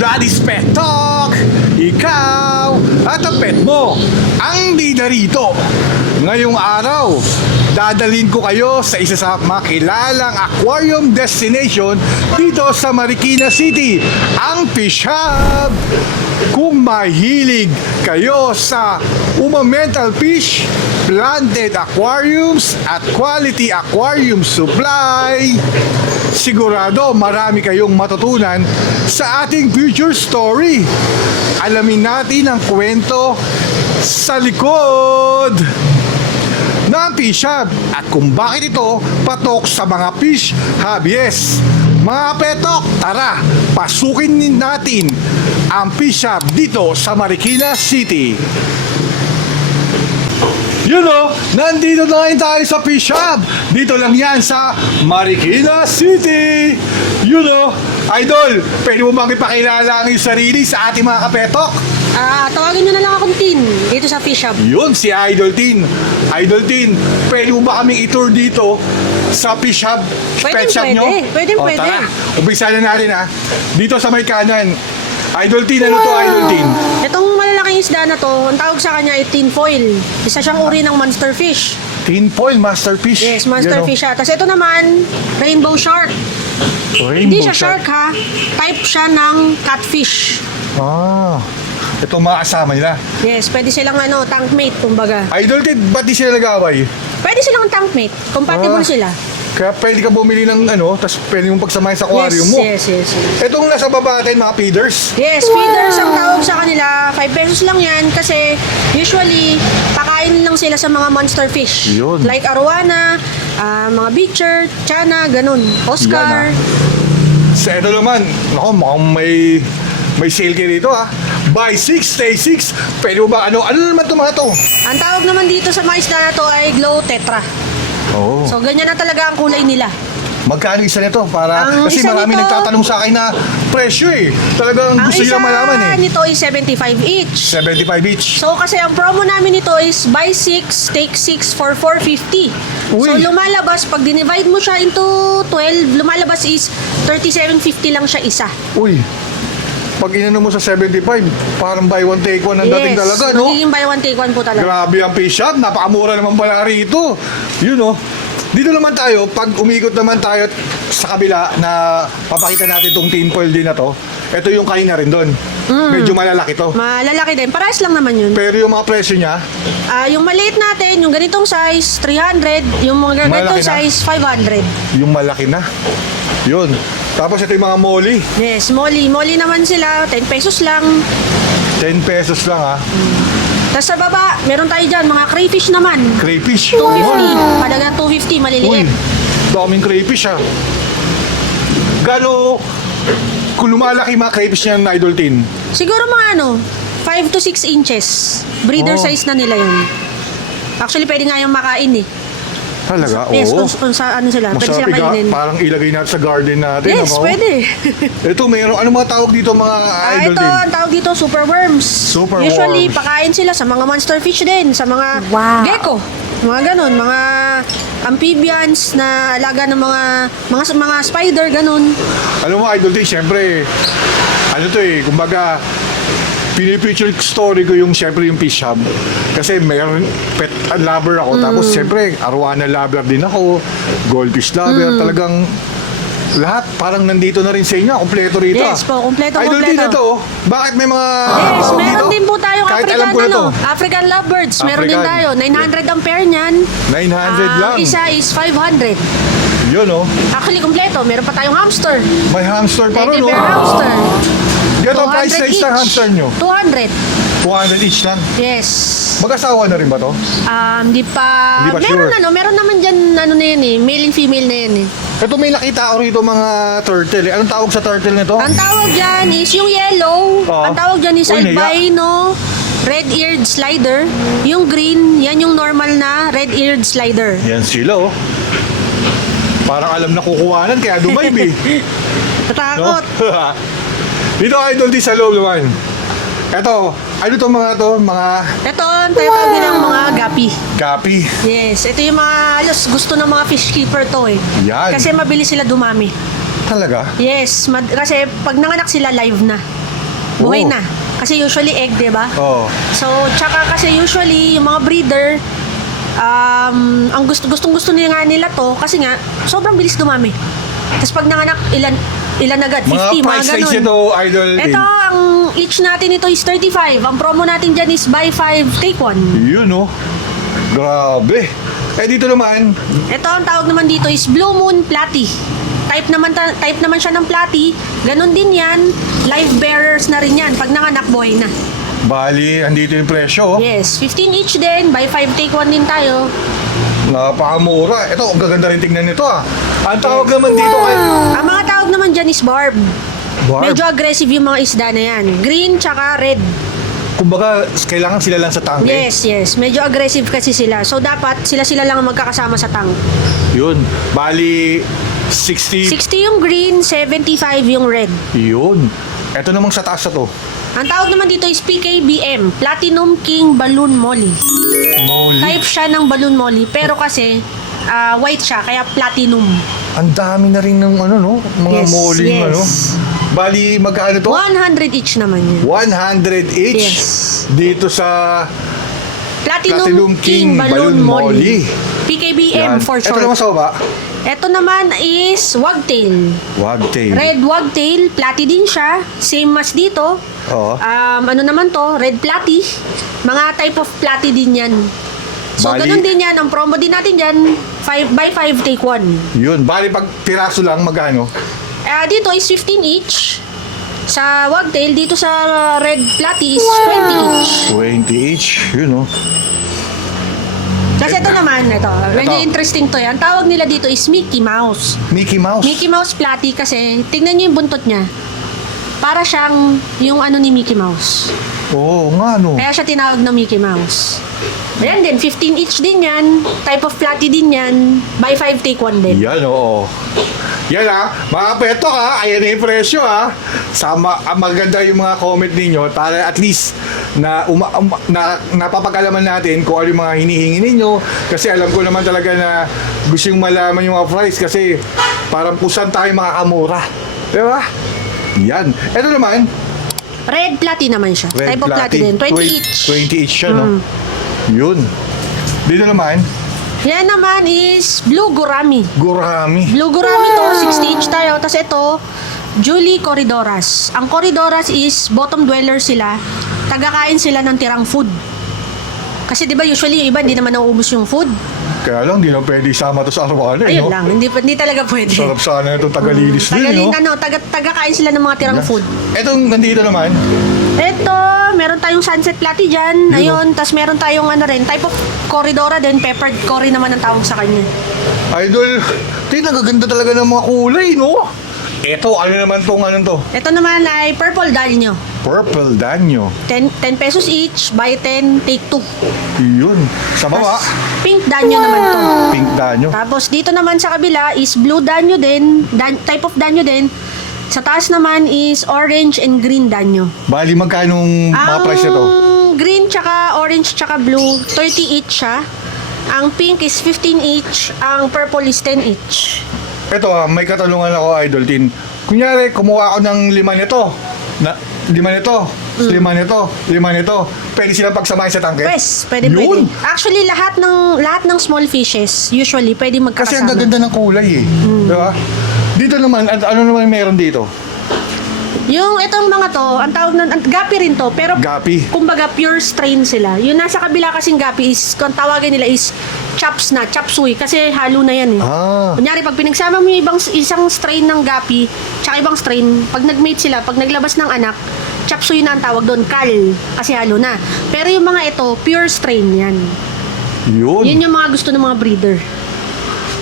Daddy's Pet Talk! Ikaw at ang pet mo ang bida rito. Ngayong araw, dadalhin ko kayo sa isa sa makilalang aquarium destination dito sa Marikina City, ang Fish Hub. Kung mahilig kayo sa ornamental fish, planted aquariums at quality aquarium supply, sigurado marami kayong matutunan sa ating future story. Alamin natin ang kwento sa likod ng Fish Hub at kung bakit ito patok sa mga fish hobbyist. Mga petok, tara, pasukin din natin ang Fish Hub dito sa Marikina City. You know, nandito na ngayon tayo sa Fish Hub. Dito lang yan sa Marikina City. You know, Idol, pwede mo bang ipakilala ang iyong sarili sa ating mga kapetok? Tawagin nyo na lang akong Tin dito sa Fish Hub. Yun, si Idol Tin. Idol Tin, pwede mo ba kaming itour dito sa Fish Hub? Pwede, Pet shop nyo? pwede. Tara, umpisa na natin ha. Dito sa may kanan. Idol Tin, ano to Idol Tin? Itong malalaking isda na to, ang tawag sa kanya ay tin foil. Isa siyang uri ng monster fish. Tin foil, master fish. Yes, monster fish siya. Tapos ito naman, rainbow shark. Hindi siya shark ha. Type siya ng catfish. Ito mga kasama nila. Yes, pwede silang tankmate kumbaga. Idol Tin, ba't di sila nag-away? Pwede silang tankmate. Compatible sila. Kaya pwede ka bumili ng tapos pwede mong pagsamahin sa aquarium mo. Yes. Itong nasa baba natin, mga feeders. Yes, feeders ang tawag sa kanila. 5 pesos lang yan kasi usually pakain lang sila sa mga monster fish. Yun. Like arowana, mga beacher, chana, ganun. Oscar. Yan, sa ito naman, mukhang may sale kayo dito ha. Buy 6, stay 6. Pwede mo ba ano naman ito mga to? Ang tawag naman dito sa mga isda na to ay glow tetra. Oh. So ganyan na talaga ang kulay nila. Magkano isa nito? Ang Kasi isa marami nito, nagtatanong sa akin na presyo eh. Talagang Ang gusto isa nila malaman eh. nito ay 75 each. 75 each. So kasi ang promo namin nito is buy 6, take 6 for 450. Uy. So lumalabas, pag dinivide mo siya into 12, lumalabas is 37.50 lang siya isa. Uy, pag inano mo sa 75, parang buy one take one ang dating talaga, no? Magiging buy one take one po talaga. Grabe ang Fish Hub, napakamura naman pala rito. You know, dito naman tayo, pag umikot naman tayo sa kabila na papakita natin itong tin foil din na to, ito yung kain na rin doon. Medyo malalaki to. Malalaki din. Parehas lang naman yun. Pero yung mga presyo niya, Yung maliit natin, yung ganitong size, 300. Yung mga ganitong Malaki na? size, 500. yung malaki na. Yun. Tapos ito yung mga molly. Yes, molly. Molly naman sila, 10 pesos lang. 10 pesos lang ha. Tapos sa baba, meron tayo dyan, mga crayfish naman. Crayfish. 250. Halagang 250, Uy, maliliit. daming crayfish ha. Gano, kung lumalaki mga crayfish niyan, Idol Tin? Siguro mga 5 to 6 inches. Breeder Oh. size na nila yun. Actually, pwede nga yung makain eh. Talaga? Yes, Oo. kung sa sila. Pwede Masarap silang kainin. parang ilagay natin sa garden natin. Yes, ano? pwede. Ito, mayroon. Ano mga tawag dito mga Idol Ito, Tin? ang tawag dito, super worms. Super Usually, worms. pakain sila sa mga monster fish din, sa mga gecko. Mga ganun, mga amphibians na alaga ng mga spider, ganun. Alam mo, Idol Tin, syempre, kumbaga, pinipicture story ko syempre yung Fish Hub. Kasi mayroon pet lover ako. Tapos syempre, arowana lover din ako. Goldfish lover. Talagang lahat parang nandito na rin sa inyo. Kompleto rito. Yes po, kompleto. Idol din ito. Bakit may mga Yes, tawag meron dito? din po tayong Kahit alam ko na to. African lovebirds. Meron din African. tayo. 900 ang pair niyan. 900 lang. Isa is 500. Yun Actually, kompleto. Meron pa tayong hamster. May hamster pa rin Teddy bear hamster. Ganito ang price 200 range ng each. hamster nyo. 200. 200 each lang. Yes. Mag-asawa na rin ba to? Hindi pa. Hindi pa Meron sure. meron naman dyan na yan eh. Male and female na yan eh. Ito may nakita ako rito mga turtle. Anong tawag sa turtle nito? Ang tawag dyan is yung yellow. Oo. Ang tawag dyan is Uy, naiyak. albino red-eared slider. Yung green, yan yung normal na red-eared slider. Yan sila Parang alam na kukuhanan kaya dumayb eh. Tatakot. Dito Idol din sa loob naman. Eto, ano to mga Ito, ang tawag nilang mga gapi. gapi. Yes, ito yung mga gusto ng mga fish keeper to eh. Yan. Kasi mabilis sila dumami. Talaga? Yes, kasi pag nanganak sila live na. buhay Oo. na. Kasi usually egg, di ba? Oo. So, tsaka kasi usually, yung mga breeder, ang gustong-gusto nila to kasi nga, sobrang bilis dumami. Tapos pag nanganak, ilan agad? 50, Mga mga price range ganun. ito, Idol Tin. Ito, ang each natin ito is 35. Ang promo natin dyan is buy 5, take 1. Yun, oh. Grabe. Eh, dito naman, Ito, ang tawag naman dito is Blue Moon Platy. Type naman siya ng Platy. Ganon din yan. Live bearers na rin yan. Pag nanganak, buhay na. bali, andito yung presyo. Oh. Yes, 15 each din. Buy 5, take 1 din tayo. Napakamura. Ito, ang gaganda rin tingnan nito, ah. Ang tawag naman dito kay... Ang mga tawag naman dyan is Barb. Barb. Medyo aggressive yung mga isda na yan. Green tsaka red. Kumbaga, kailangan sila lang sa tangke. Yes. Medyo aggressive kasi sila. So, dapat sila lang ang magkakasama sa tank. Yun. Bali, 60. 60 yung green, 75 yung red. Yun. Ito namang sa taas na to. Ang tawag naman dito is PKBM, Platinum King Balloon Molly. Moly. Type siya ng balloon molly, pero kasi white siya, kaya platinum. Ang dami na rin ng ano, no? Mga Yes, moling, yes. ano? Bali, magkano to? 100 each naman yun. 100 each. Yes. Dito sa Platinum King Balloon Molly. PKBM yan. for Ito naman short. sa baba. Ito naman is wagtail. Wagtail. Red wagtail, platy din siya. Same as dito. Oo. Ano naman to? Red platy. Mga type of platy din yan. So, Bali- ganun din yan. Ang promo din natin dyan, buy 5, take 1. Yun. Bali, pag piraso lang, magkano? Dito is 15 each. Sa wagtail, dito sa red platy is 20 each. 20 each. Yun, oh. Kasi ito naman, medyo Ito. interesting to yan. Ang tawag nila dito is Mickey Mouse. Mickey Mouse. Mickey Mouse platy kasi, tignan nyo yung buntot niya. Para siyang yung ano ni Mickey Mouse. Oo, nga, no. Kaya siya tinawag na Mickey Mouse. Ayan din, 15 each din yan. Type of platy din yan. Buy 5, take 1 din. Yan, oo. Yan, mga peto, ayan na yung presyo, maganda yung mga comment ninyo para at least na napapag-alaman natin kung ano yung mga hinihingi ninyo, kasi alam ko naman talaga na gusto yung malaman yung mga price kasi parang pusan tayo makakamura. Diba? Yan. Ito naman, Red platy naman siya. red Type of platy din. 20 each. 20 each siya, no? Yun. Dito naman, Yan naman is Blue Gourami. gurami. Blue Gourami to, 60 inch tayo. Tapos ito, Julie Corridoras. Ang Corridoras is bottom dweller sila. Tagakain sila ng tirang food. Kasi di ba usually yung iba hindi naman nauubos yung food. Kaya lang, di na pwede isama to sa araw-ano, Ayun no? lang, hindi talaga pwede. Sarap sana itong tagalinis din, no? Tagakain sila ng mga tirang food. Etong nandito naman, Ito, meron tayong sunset platy dyan. Ayun, tas meron tayong ano rin, type of corridora din, peppered curry naman ang tawag sa kanya. idol, nagaganda talaga ng mga kulay, no? Eto, ano naman tong ano to? Ito naman ay purple danyo. Purple danyo. 10 pesos each, buy 10, take 2. Yun. Sa baba, Tas pink danyo naman to. pink danyo. Tapos dito naman sa kabila is blue danyo din, type of danyo din. Sa taas naman is orange and green danyo. Bali, magkanong mga price nito? Green tsaka orange tsaka blue, 30 each siya. Ang pink is 15 each, ang purple is 10 each. Ito, may katanungan ako, Idol Tin. Kunyari, kumuha ako ng 5 nito. 5 nito, 5 nito, 5 nito. Pwede silang pagsamahin sa tangke? Pwede. Yun. Actually, lahat ng small fishes, usually, pwede Kasi ang magkakasama. gaganda ng kulay eh. Di ba? Dito naman, ano naman meron dito? Yung itong mga to, ang tawag na, gapi rin to, pero Gapi. kumbaga pure strain sila. Yung nasa kabila kasing gapi is, kung tawagin nila is chops na, chop suey, kasi halo na yan eh. Ah. Kunyari, pag pinagsama mo yung isang strain ng gapi, tsaka ibang strain, pag nag-mate sila, pag naglabas ng anak, chop suey na ang tawag doon, kal, kasi halo na. Pero yung mga ito, pure strain yan. Yun. Yun yung mga gusto ng mga breeder.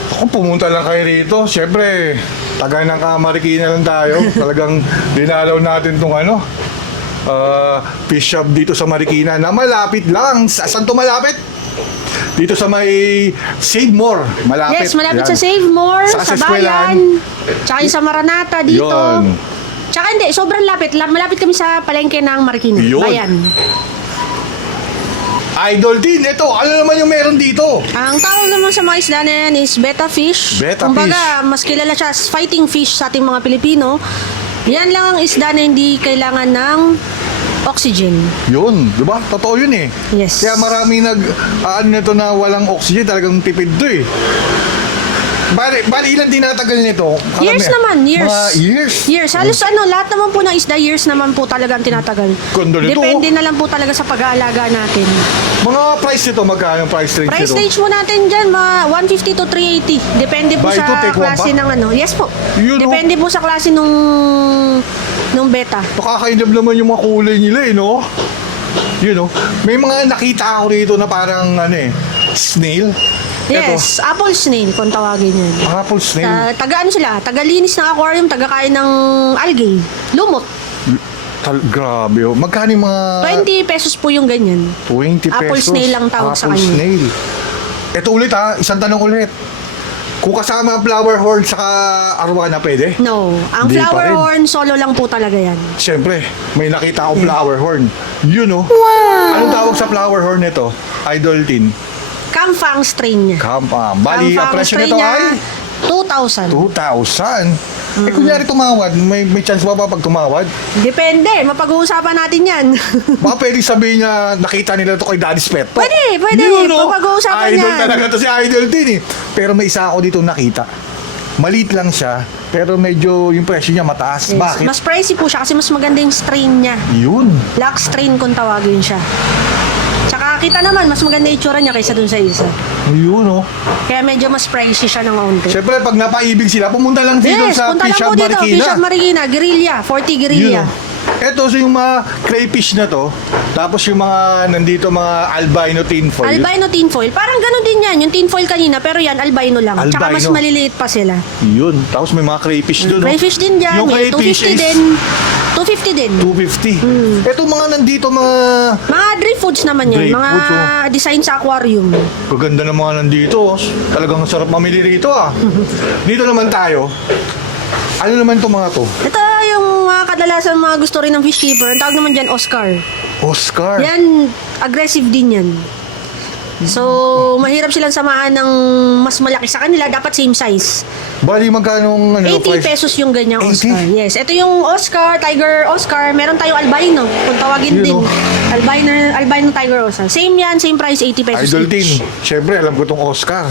Ako, pumunta lang kayo rito. Siyempre, taga ng Marikina lang tayo. Talagang dinalaw natin tong fish shop dito sa Marikina na malapit lang. Saan to malapit? Dito sa may Save More. Malapit. Yes, malapit Yan. sa Save More, Saka sa sa eskwelahan. Bayan, tsaka yung sa Maranata dito. Yun. Tsaka hindi, sobrang lapit. Malapit kami sa palengke ng Marikina. Yun. Bayan. Idol din, ito. Ano naman yung meron dito? Ang tawag naman sa mga isda na yan is betta fish. Betta Kumbaga, mas kilala siya as fighting fish sa ating mga Pilipino. Yan lang ang isda na hindi kailangan ng oxygen. Yun, di ba? Totoo yun eh. Yes. Kaya marami ano nito na walang oxygen, talagang tipid to eh. Bali ilan tinatagal nito? Years naman, years. Mga years? Years. Halos lahat naman po ng isda, years naman po talagang tinatagal. Ganda nito. Depende na lang po talaga sa pag-aalaga natin. Mga price nito, magkano yung price range Price nito? range mo natin dyan, mga 150 to 380. Depende po Buy sa two, take one klase ba? ng ano. Yes po. Yun, oh. Depende po sa klase nung beta. Nakakainab naman yung mga kulay nila eh, no? Yun, no? May mga nakita ako rito na parang snail. Yes, apple snail kung tawagin yan. Ito, apple snail. Taga-ano sila? Taga-linis ng aquarium, taga-kain ng algae. Lumot. Grabe, oh. Magkano yung mga... 20 pesos po yung ganyan. 20 pesos. Apple snail lang tawag sa Apple kanya. snail. Ito ulit isang tanong ulit. Kung kasama ang flower horn saka arwana, pwede? No. Ang Hindi pa flower rin. horn, solo lang po talaga yan. Siyempre, may nakita akong flower horn. Yun, no? Anong tawag sa flower horn nito? Idol Tin. Kamfang strain niya. Bali, ang Kamfang presyo strain nito niya, ay 2,000. 2,000. Eh, kunyari tumawad, may chance ba pag tumawad? Depende. Mapag-uusapan natin yan. Baka pwede sabihin niya, nakita nila to kay Daddy's Pet Talk. Pwede. Yun, no? Mapag-uusapan Idol yan. talaga to si Idol Tin eh. Pero may isa ako dito nakita. Maliit lang siya, pero medyo yung presyo niya mataas. Yes. Bakit? Mas pricey po siya kasi mas maganda yung strain niya. Yun. Black strain kung tawagin siya. Tsaka kita naman, mas maganda yung itsura niya kaysa dun sa isa. Yun, oh. Kaya medyo mas pricey siya ng onte. Siyempre, pag napaibig sila, pumunta lang dito Yes, sa punta lang Fish po Shop dito. Marikina. Fish Shop Marikina. Guerrilla. 40 Guerrilla. Yun, oh. Ito, so yung mga crayfish na to, tapos yung mga nandito mga albino tinfoil. Albino tinfoil. Parang ganun din yan. Yung tinfoil kanina, pero yan, albino lang. Tsaka mas Albino. maliliit pa sila. Yun. Tapos may mga crayfish doon. Crayfish din dyan. Yung May crayfish 250 is din. 250 din. 250. Ito mga nandito mga Mga dry foods naman yan. Dry Mga foods, design sa aquarium. kaganda ng mga nandito. Talagang sarap mamili rito ah. Dito naman tayo. Ano naman itong mga to? Ito yung mga kadalasan mga gusto rin ng fish keeper. Ang tawag naman dyan, Oscar. Oscar. Yan, aggressive din yan. So, mahirap silang samahan ng mas malaki sa kanila. Dapat same size. Bali magkano 80 price? pesos yung ganyang 80? Oscar. Yes. Ito yung Oscar, Tiger Oscar. Meron tayong albino. Kung tawagin Yun, din. oh. Albino Tiger Oscar. Same yan, same price, 80 pesos Idol each. Tin. Siyempre, alam ko itong Oscar.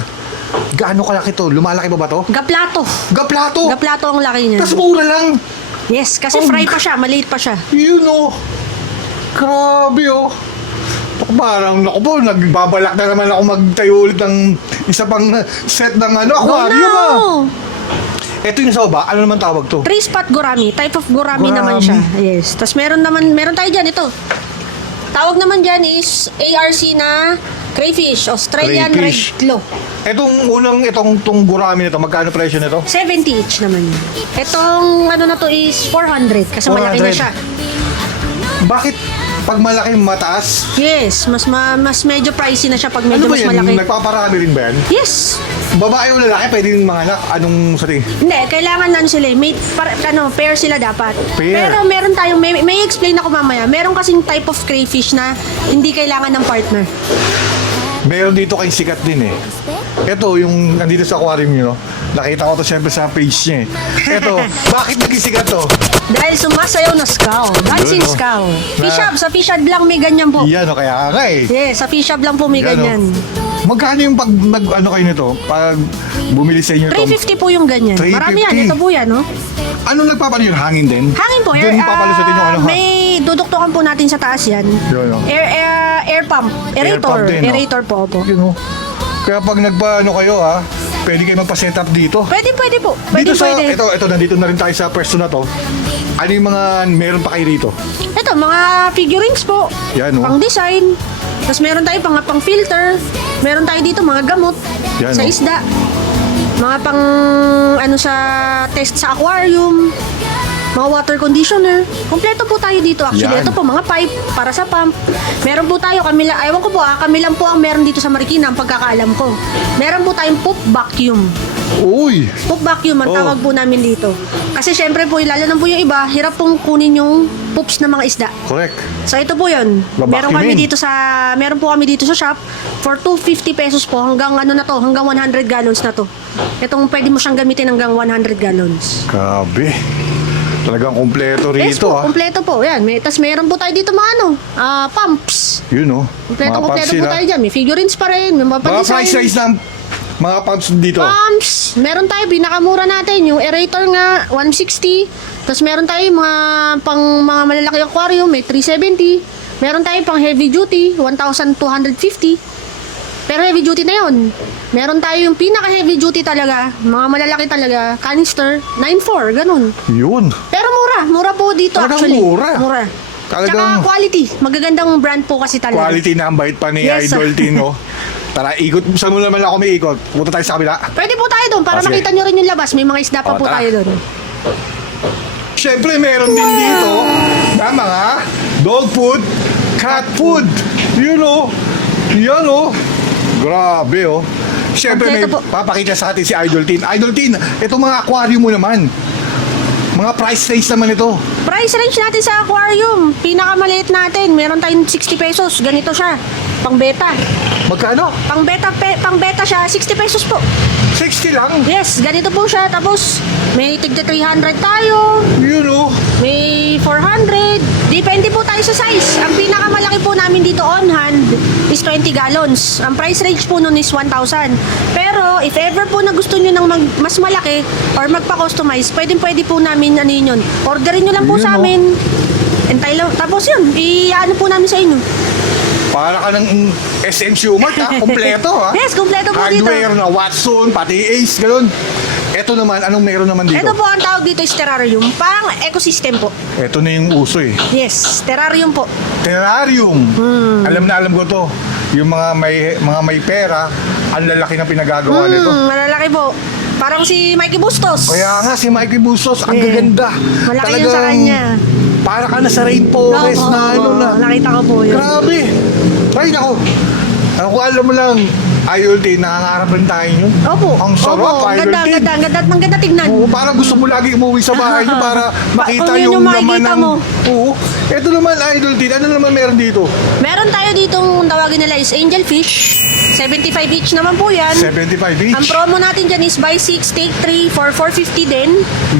Gaano kalaki to? Lumalaki ba to? Gaplato. Gaplato! Gaplato ang laki niya. Tapos mura lang. Yes, kasi Oh. fry pa siya, maliit pa siya. Yun oh. Grabe oh. Parang, naku po, nagbabalak na naman ako magtayo ulit ng isa pang set ng aquarium ah. Ito yung sa baba, ano naman tawag to? 3-spot gurami. Type of gurami Gurami. naman siya. Yes. Tapos meron tayo dyan, ito. Tawag naman dyan is ARC na crayfish, Australian Crayfish. Red Claw. Itong gurami nito, magkano presyo nito? 70 each naman yun. Itong ano na to is 400 kasi malaki na 400. siya. Bakit pag malaki mataas? Yes, mas medyo pricey na siya pag medyo Ano ba mas yan? malaki. Nagpaparami rin ba yan? Yes. Babae o lalaki, pwede yung mga anak? Anong sari? Hindi, kailangan lang sila. Pair sila dapat. Pair. Pero meron tayong, may explain ako mamaya. Meron kasing type of crayfish na hindi kailangan ng partner. Meron dito kay sikat din eh. Ito, yung nandito sa aquarium nyo, nakita ko to syempre sa page niya eh. Ito, bakit naging sikat to? Dahil sumasayaw na scow. Dancing Yun, no? scow. Fish Na- shop, sa fish shop lang may ganyan po. Yan o, kaya nga eh. Yes, sa fish shop lang po may Yan, ganyan. Magkano yung pag ano kayo nito? Pag bumili sa inyo 350 po yung ganyan. 350. Marami yan. Ito po yan, no? Ano nagpapano yun? Hangin din? Hangin po. Doon papalusutin yung ano ha? May duduktukan po natin sa taas yan. Yun, no? Air pump. Air Aerator. pump din, no? Aerator po. Yun o. Kaya pag nagpaano kayo ha, pwede kayo magpa-set up dito. Pwede po. Dito Pwede. ito nandito na rin tayo sa pwesto na to. Ano yung mga meron pa kayo rito? Ito, mga figurines po. Yan, no? Pang design. Tapos meron tayo pang filter. Meron tayo dito mga gamot Yan, sa no? isda. Mga pang sa test sa aquarium. Mga water conditioner. Kompleto po tayo dito actually. Yan. Ito po, mga pipe para sa pump. Meron po tayo, ewan ko po kami lang po ang meron dito sa Marikina, ang pagkakaalam ko. Meron po tayong poop vacuum. Uy! Poop vacuum ang Oh. tawag po namin dito. Kasi syempre po, lalo na po yung iba, hirap pong kunin yung poops ng mga isda. Correct. So ito po 'yun. Meron po kami dito sa shop for 250 pesos po hanggang hanggang 100 gallons na to. Itong pwede mo siyang gamitin hanggang 100 gallons. Grabe. Talagang kumpleto Yes rito po, ah. kompleto po. Yan, tas meron po tayo dito mga pumps. Yun oh. Kompleto Mga pumps po sila. tayo dyan. May figurines pa rin, may mga Mga price pan-design. size ng mga pumps dito. Pumps, meron tayo, pinakamura natin. Yung aerator nga, 160. Tapos meron tayo pang mga malalaki aquarium, may 370. Meron tayo pang heavy duty, 1,250. Pero heavy duty na yun. Meron tayo yung pinaka heavy duty talaga, mga malalaki talaga, canister, 9.4, ganun. Yun. Pero mura po dito Talagang actually. mura. Talagang- Tsaka quality, magagandang brand po kasi talaga. Quality na ang bait pa ni Yes, sir. Idol Tino. Tara, ikot. Saan mo naman ako may ikot? Punta tayo sa kabila. Pwede po tayo doon para Sige. makita nyo rin yung labas. May mga isda pa O, po tara. tayo doon. Siyempre, meron din dito na mga dog food, cat food. Yun oh. Yan oh. Grabe oh. Siyempre, may Kompleto po. papakita sa atin si Idol Tin. Idol Tin, itong mga aquarium mo naman. Mga price range naman ito. Price range natin sa aquarium, pinakamaliit natin, meron tayong 60 pesos. Ganito siya, pang beta. Magkano? Pang beta siya, 60 pesos po. 60 lang. Yes, ganito po siya. Tapos, may tigda 300 tayo, Yun oh. may 400. Depende po tayo sa size. Ang pinakamalaki po namin dito on hand is 20 gallons. Ang price range po nun is 1,000. Pero, if ever po na gusto nyo ng mas malaki or magpa-customize, pwede po namin ano yun. Orderin nyo lang po Yun, sa oh. amin. Tapos yun, i-ano po namin sa inyo. Para ka ng SM Shumart ha. Kompleto ha. Yes, kompleto po dito. Hardware na Watson, pati Ace, ganun. Ito naman, anong meron naman dito? Ito po ang tawag dito is terrarium. Pang ecosystem po. Ito na yung uso eh. Yes, terrarium po. Terrarium. Alam na alam ko to. Yung mga may pera, ang lalaki ng pinagagawa nito. Malalaki po. Parang si Mikey Bustos. Kaya nga si Mikey Bustos, ang Yeah. gaganda. Malaki yun sa kanya. Para ka na sa rainforest Oo, na ano na. nakita ko po yun. Grabe. Ay, nako. Kung alam mo lang, Idol Tin, nangangarap rin tayo yun. Opo. Ang sarap, Opo, Idol ganda, Tin. ganda, ganda, ang ganda tignan. Oo, parang gusto mo lagi umuwi sa bahay niyo para makita Kung yun yung yung laman makikita ng... mo. Oo. Ito naman, Idol Tin, ano naman meron dito? Meron tayo ditong tawagin nila is angelfish. 75 each naman po yan. 75 each. Ang promo natin dyan is buy 6, take 3 for 450 din.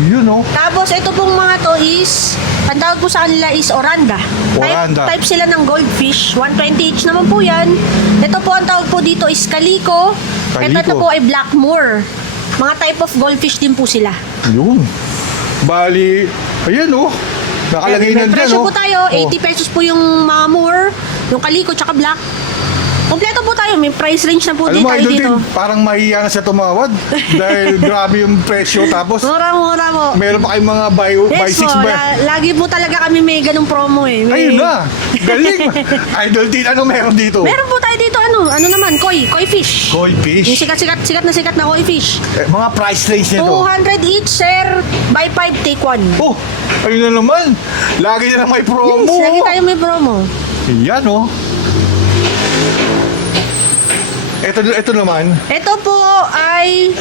Yun, oh. Tapos ito pong mga to is, ang tawag po sa kanila is oranda. Oranda. Type sila ng goldfish. 120 each naman po yan. Ito po ang tawag po dito is kaliko. Kaliko. Ito po ay blackmore. Mga type of goldfish din po sila. Yun. Bali, ayan, oh. Nakalagay na May dyan, presyo oh. po tayo, 80 pesos po yung mga more, yung kaliko tsaka black. Kompleto po tayo, may price range na po Alam mo, tayo Idol dito. Tin, parang mahiya na siya tumawad. Dahil grabe yung presyo. Tapos, Mura-mura po. meron pa kayong mga buy Yes 6 po, ba? lagi po talaga kami may ganung promo eh. Ayun na. Galing. Idol Tin, ano meron dito? Meron po tayo dito ano naman, koi fish. Koi Yung fish. sikat na koi fish. Mga price range nito. 200 each, sir. Buy 5, take 1. Oh, ayun na naman. Lagi na lang may promo. Yes, lagi tayo may promo. Yan, oh. Ito naman. Ito po ay,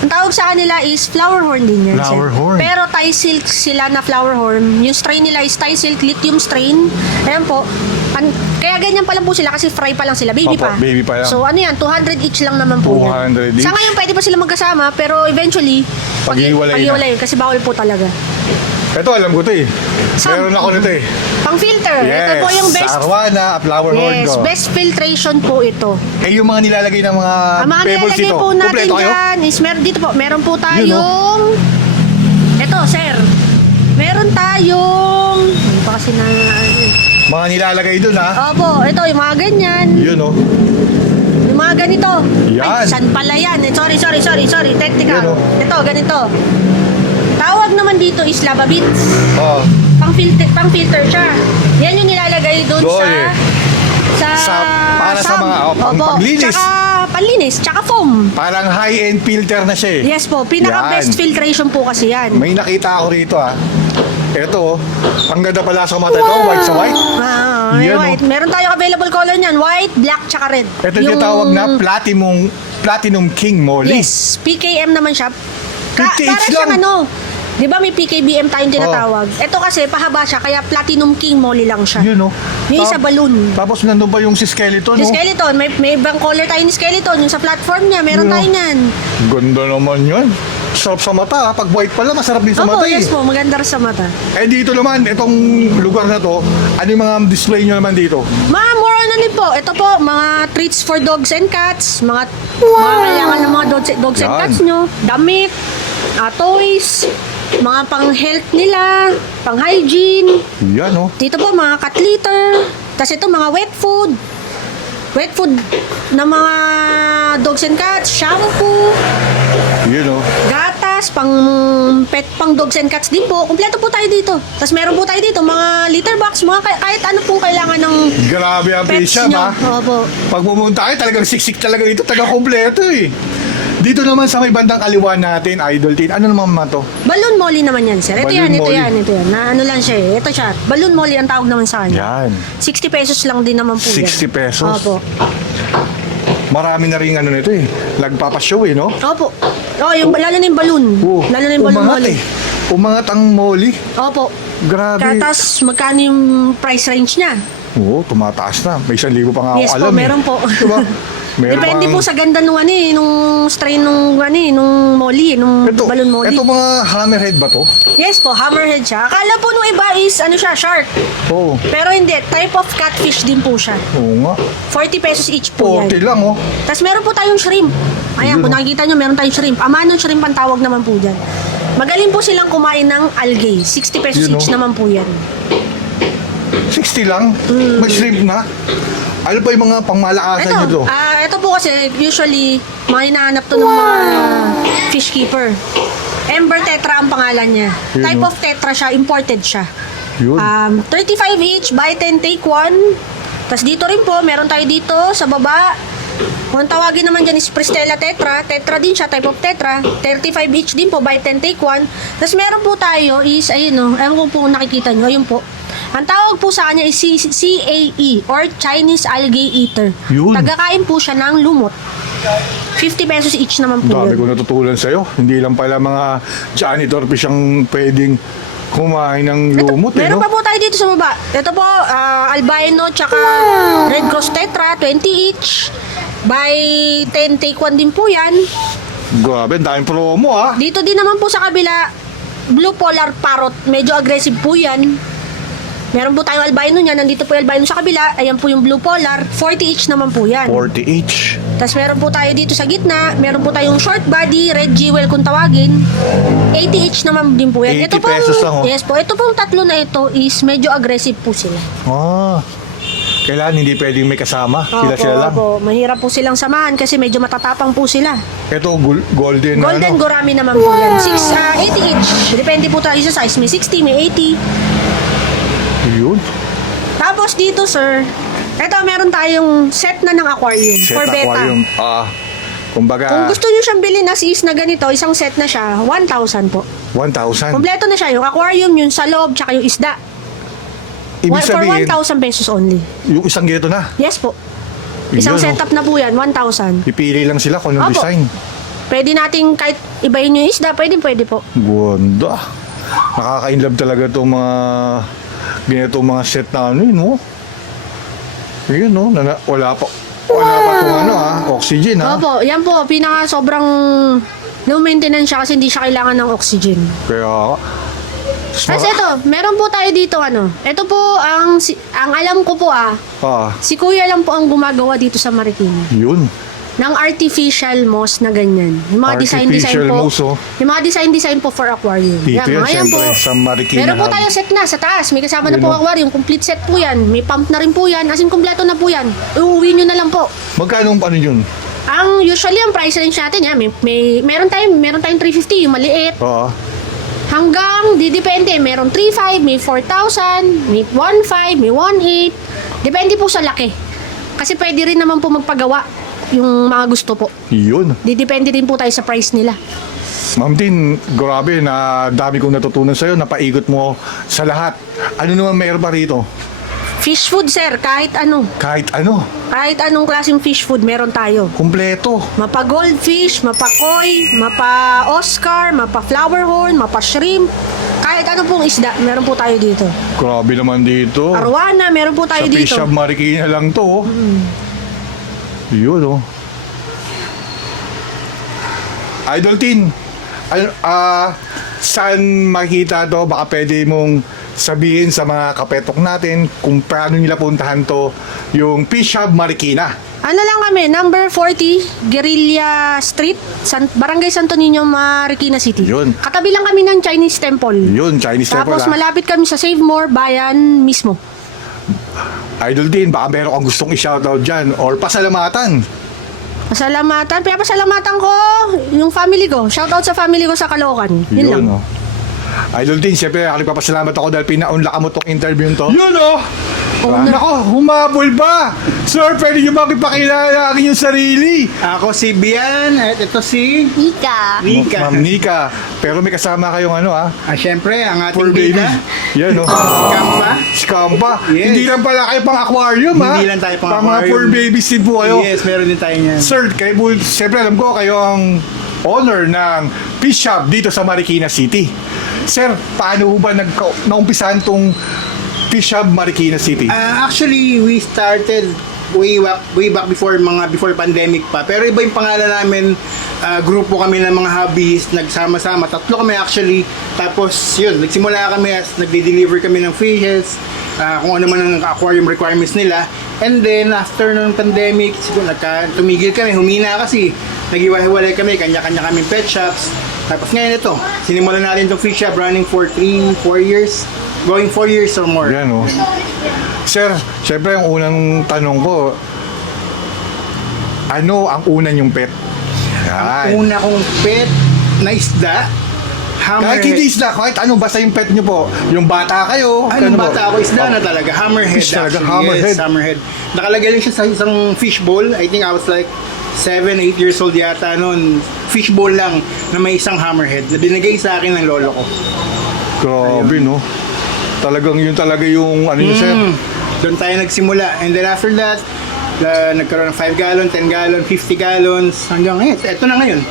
ang tawag sa kanila is flower horn din yan, Flower sir. horn. Pero Thai silk sila na flower horn. Yung strain nila is Thai silk lithium strain. Ayan po. Kaya ganyan pa lang po sila kasi fry pa lang sila. Baby Opo, pa. baby pa lang. So ano yan, 200 each lang naman po 200 yan. each. Sa ngayon pwede pa sila magkasama pero eventually Paghiwalay na. kasi bawal po talaga. Ito, alam ko ito eh. Meron ako nito eh. Pang filter. Yes. Ito po yung best. Sarwana, flower horn Yes, ko. best filtration po ito. Eh, yung mga nilalagay ng mga Ang mga pebbles nilalagay dito. po natin Kompleto kayo? dyan is dito po, meron po Yun, tayong ito, sir. Meron tayong hindi pa kasi na Mga nilalagay dun ha. Opo, ito yung mga ganyan. Yun oh. Yung mga ganito. Yan. Ay, saan pala yan? Sorry. Technical. Yan, oh. Ito, ganito. Tawag naman dito is lava beads. Oh. Pang filter siya. Yan yung nilalagay doon Doon, para sa mga, paglinis. Tsaka panlinis, tsaka foam. Parang high-end filter na siya eh. Yes po, pinaka-best Yan. filtration po kasi yan. May nakita ako rito ha. Ito oh. Ang ganda pala sa mata ito. White sa white. May Yan, white. Meron tayong available color niyan, white, black, tsaka red. Ito yung tawag na Platinum King Molly. Yes, PKM naman siya. 50 Para each siyang lang. ano, di ba may PKBM tayong tinatawag? Ito kasi pahaba siya, kaya Platinum King Molly lang siya. Yun oh. Yung isa balloon. Tapos nandun pa yung si Skeleton Yung oh. skeleton, may ibang color tayo ni skeleton. Yung sa platform niya, meron Yun, tayo oh. niyan. Ganda naman yun. Sarap sa mata, pag white pala, masarap din sa Opo, mata eh. yes po, maganda rin sa mata. Eh dito naman, itong lugar na to, ano yung mga display nyo naman dito? More on ano po, ito po, mga treats for dogs and cats, mga kailangan ng mga dogs and Yan. cats nyo, damit, toys, mga pang-health nila, pang-hygiene. Yan oh. Dito po, mga cat litter. Tapos ito, mga wet food. Wet food na mga dogs and cats, shampoo, Yun oh. gatas, pang pet, pang dogs and cats din po. Kompleto po tayo dito. Tapos meron po tayo dito, mga litter box, mga kahit ano pong kailangan ng Grabe ang pets Prisha nyo. ba? Opo. Pag pumunta kayo, talagang siksik talaga dito, taga-kompleto eh. Dito naman sa may bandang kaliwa natin, Idol Tin, ano naman man to? Balloon molly naman yan, sir. Ito Balloon yan, ito molly. yan, ito yan. Na ano lang siya eh. Ito siya. Balloon molly ang tawag naman sa kanya. Yan. 60 pesos lang din naman po yan. 60 pesos? Opo. Marami na rin ano nito eh. Nagpapashow eh, no? Opo. Oh, yung, lalo na yung balloon. Lalo na yung balloon umangat molly. eh. Umangat ang molly. Opo. Grabe. Tapos magkano yung price range niya? Oo, tumataas na. May 1,000 pa nga ako Yes po, alam meron eh. po. Diba? Meron Depende pang- po sa ganda nung ano eh, nung strain nung ano eh, nung molly, nung Ito, balloon molly. ito mga hammerhead ba to? Yes po, hammerhead siya. Akala po nung iba is ano siya, shark. Oo. Pero hindi, type of catfish din po siya. Oo nga. 40 pesos each po 40 yan. lang oh. Tapos meron po tayong shrimp. Ayan, Yun, kung oh. nakikita nyo, meron tayong shrimp. Amanong shrimp ang tawag naman po dyan. Magaling po silang kumain ng algae. 60 pesos Yun, each oh. naman po yan. 60 lang? May shrimp na? Ano pa yung mga pangmalakasan nyo to? Ito po kasi usually mga hinahanap to ng mga fish keeper. Ember Tetra ang pangalan niya. Yun, Type oh. of Tetra siya, imported siya. Yun. 35 each, buy 10, take 1. Tapos dito rin po, meron tayo dito sa baba. Kung ang tawagin naman dyan is Pristella Tetra. Tetra din siya, type of Tetra. 35 each din po, buy 10, take 1. Tapos meron po tayo is, ayun o, ewan ko po kung nakikita nyo, ayun po. Ang tawag po sa kanya is CAE or Chinese Algae Eater. Yun. Tagakain po siya ng lumot. 50 pesos each naman po Dami yun. ko natutulan sa'yo. Hindi lang pala mga janitor fish ang pwedeng kumain ng lumot eh, Meron no? pa po tayo dito sa baba. Ito po, albino tsaka Red Cross Tetra, 20 each. Buy 10, take 1 din po yan. Grabe, ang daming promo ah. Dito din naman po sa kabila, Blue Polar Parrot. Medyo aggressive po yan. Meron po tayong albino niya. Nandito po yung albino sa kabila. Ayan po yung Blue Polar. 40 each naman po yan. 40 each. Tapos meron po tayo dito sa gitna. Meron po tayong short body, red jewel kung tawagin. 80 each naman din po yan. 80 pesos lang, oh. Yes po. Ito pong tatlo na ito is medyo aggressive po sila. Ah. Kailangan hindi pwedeng may kasama. Sila lang. Opo. Mahirap po silang samahan kasi medyo matatapang po sila. Ito, golden na Golden ano. Gourami naman po yan. 80 each. Depende po tayo sa size. May 60, may 80. Yun. Tapos dito, sir, eto meron tayong set na ng aquarium Set for beta. aquarium. Kumbaga, Kung gusto nyo siyang bilhin as is na ganito, isang set na siya, 1,000 po. 1,000. Kompleto na siya, yung aquarium, yung sa loob, tsaka yung isda. Ibig For sabihin, 1,000 pesos only. yung isang geto na. Yes po. Isang Yun, setup na po yan, 1,000. Pipili lang sila kung anong Opo. design. Pwede nating kahit ibahin yung isda, pwede po. Ganda. Nakaka-inlove talaga itong mga ganito mga set na ano yun, no? Yun, no? Wala pa itong ano, oxygen, ha? Opo, yan po, pinaka sobrang low maintenance siya kasi hindi siya kailangan ng oxygen. Kaya, Tapos ito, meron po tayo dito ito po ang alam ko po si Kuya lang po ang gumagawa dito sa Marikina yun. ng artificial moss na ganyan. Yung mga design Artificial po. moss, oh. Yung mga design po for aquarium. Dito yan, mga syempre, sa Marikina Meron po Hub. tayong set na sa taas. May kasama na Yun, po oh. aquarium. Complete set po yan. May pump na rin po yan. As in, kompleto na po yan. Uuwi nyo na lang po. Magkano ano yun? Usually, ang price range natin, meron tayong 350, yung maliit. Oo. Hanggang, depende. Meron 3.5, may 4,000, may 1.5, may 1.8. Depende po sa laki. Kasi pwede rin naman po magpagawa yung mga gusto po. Yun. Depende din po tayo sa price nila. Ma'am Tin, grabe na dami kong natutunan sa'yo. Napaigot mo sa lahat. Ano naman mayroon pa rito? Fish food, sir. Kahit ano. Kahit ano. Kahit anong klaseng fish food, meron tayo. Kumpleto. Mapa goldfish, mapa koi, mapa Oscar, mapa flower horn, mapa shrimp. Kahit ano pong isda, meron po tayo dito. Grabe naman dito. Arwana, meron po tayo Sa Fish dito. Shop Marikina lang to. Oh. Yun, oh. Idol Tin, Saan makita to? Baka pwede mong sabihin sa mga kapetok natin kung paano nila puntahan to, yung Fish Hub Marikina. Ano lang kami, number 40, Guerrilla Street, Barangay Santo Niño, Marikina City. Yun. Katabi lang kami ng Chinese Temple. Yun, Chinese temple. Tapos malapit kami sa Save More, bayan mismo. Idol din, baka meron kang gustong i-shoutout dyan or pasalamatan. Pasalamatan ko yung family ko. Shoutout sa family ko sa Caloocan. Yun lang. Oh. Idol din, siyempre, nagpapasalamat ako dahil pinaunlaka mo tong interview to. Yun, oh! Nako, humabol ba? Sir, pwede nyo ba ipakilala ang inyong sarili? Ako si Bian at ito si Ika. Nika. Ma'am Nika. Pero may kasama kayong ano, Siyempre, ang poor ating baby. bida, Yan, oh. Kampa. Skampa. Yes. Hindi lang pala kayo pang aquarium, ha? Hindi lang tayo pang Mga aquarium. poor babies din po kayo. Yes, meron din tayo niyan. Sir, kayo po, siyempre alam ko, kayo ang owner ng Fish Shop dito sa Marikina City. Sir, paano ho ba naumpisahan tong Fish Shop Marikina City? Actually, we started way back before pandemic pa. Pero iba yung pangalan namin, grupo kami ng mga hobbies, nagsama-sama. 3 kami actually. Tapos yun, nagsimula kami as nagde-deliver kami ng fishes, kung ano man ang aquarium requirements nila. And then after ng pandemic, siguro tumigil kami, humina kasi. Nag-iwalay kami, kanya-kanya kaming pet shops. Tapos ngayon ito, sinimulan natin itong fish shop running for 3-4 years. Going 4 years or more. Yan, oh. Sir, siyempre ang unang tanong ko, ano ang una niyong pet? Yan. Una kong pet na isda, Kahit hindi isda, kahit ano, basta yung pet niyo po. Yung bata kayo. Anong po? bata ako, isda na talaga. Hammerhead Fish talaga, actually. hammerhead. Yes, hammerhead. Nakalagay lang siya sa isang fishbowl. I think I was like 7-8 years old yata noon. Fishbowl lang na may isang hammerhead na binigay sa akin ng lolo ko. Grabe, no? Talagang yun talaga yung ano niyo, sir. Doon tayo nagsimula. And then after that, nagkaroon ng 5 gallon, 10 gallon, 50 gallons. Hanggang ngayon. Ito na ngayon.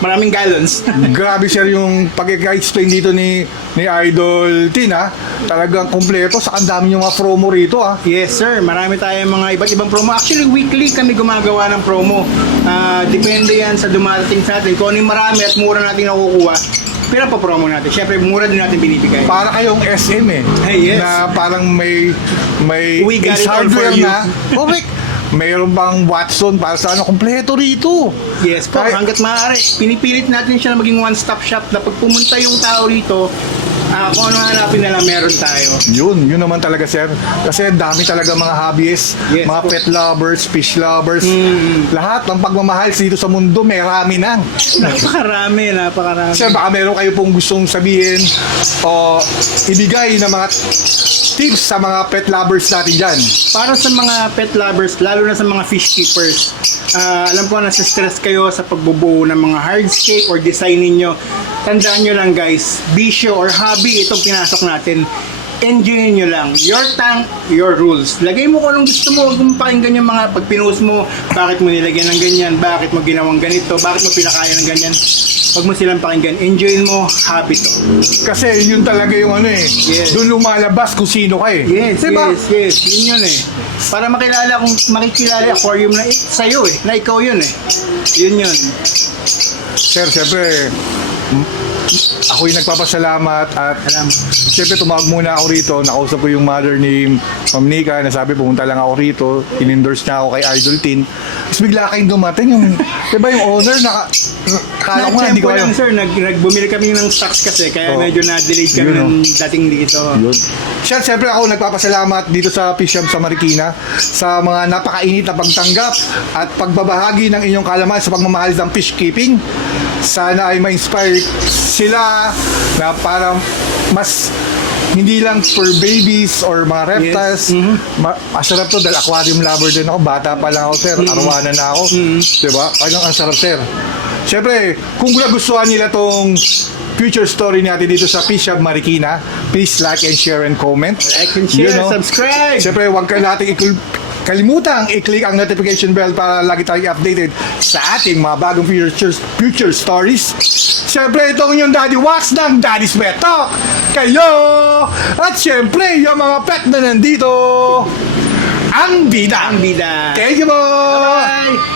Maraming gallons. Grabe, sir, yung pag-explain dito ni Idol Tina. Talagang kompleto. Sa ang dami yung mga promo rito, Yes sir, marami tayong mga iba't ibang promo. Actually, weekly kami gumagawa ng promo. Depende yan sa dumarating sa atin. Kung ano yung marami at mura natin nakukuha, pinapapromo natin. Siyempre, mura din natin binibigay. Para kayong SM Hey, yes. na parang may We got Ace it all Hardware for you. na. Correct. Mayroon bang Watson para sa kompleto rito? Yes po, Kahit- hanggat maaari. Pinipilit natin siya na maging one-stop shop na pag pumunta yung tao rito, kung ano hanapin na lang meron tayo. Yun naman talaga, sir. Kasi ang dami talaga mga hobbyists, Yes, mga po. pet lovers, fish lovers. Lahat ng pagmamahal dito sa mundo, may rami na. Napakarami. Sir, baka meron kayo pong gustong sabihin o ibigay na mga tips sa mga pet lovers natin dyan. Para sa mga pet lovers, lalo na sa mga fish keepers, alam ko nasa stress kayo sa pagbubuo ng mga hardscape or design ninyo. Tandaan nyo lang guys, bisyo or hobby itong pinasok natin. Enjoy nyo lang. Your tank, your rules. Lagay mo kung anong gusto mo. Huwag mo pakinggan yung mga pag pinost mo, bakit mo nilagyan ng ganyan, bakit mo ginawang ganito, bakit mo pinakaya ng ganyan. Huwag mo silang pakinggan. Enjoy mo, hobby to. Kasi yun talaga yung ano Yes. doon lumalabas kung sino ka Yes, Diba? yes. Yun yun eh. Para makikilala aquarium na sa'yo na ikaw yun eh. Yun. Sir, siyempre, ako yung nagpapasalamat at siyempre tumawag muna ako rito. Nakausap ko yung mother ni Ma'am Nika na sabi pumunta lang ako rito. In-endorse niya ako kay Idol Tin. Tapos bigla kayong dumating yung, diba yung owner kala ko nga hindi ko lang alam. sir, nagbumili kami ng stocks kasi kaya Oh. medyo na-delayed kami Yun, ng dating dito. Yun. Siya, siyempre ako nagpapasalamat dito sa Fish Shop sa Marikina sa mga napakainit na pagtanggap at pagbabahagi ng inyong kalaman sa pagmamahal ng fish keeping. Sana ay ma-inspire sila na parang mas hindi lang for babies or mga reptiles. Yes. Masarap to dahil aquarium lover din ako. Bata pa lang ako, sir. Arwana na ako. Diba? Kaya ang sarap, sir. Siyempre, kung nagustuhan nila tong future story natin dito sa Fish Hub Marikina, please like and share and comment. Like and share, subscribe! Siyempre, huwag ka natin kalimutang i-click ang notification bell para lagi tayong updated sa ating mga bagong future stories. Siyempre, itong yung Daddy Wax ng Daddy's Pet Talk. Kayo! At siyempre, yung mga pet na nandito, ang bida. Ang bida. Thank you po! Bye!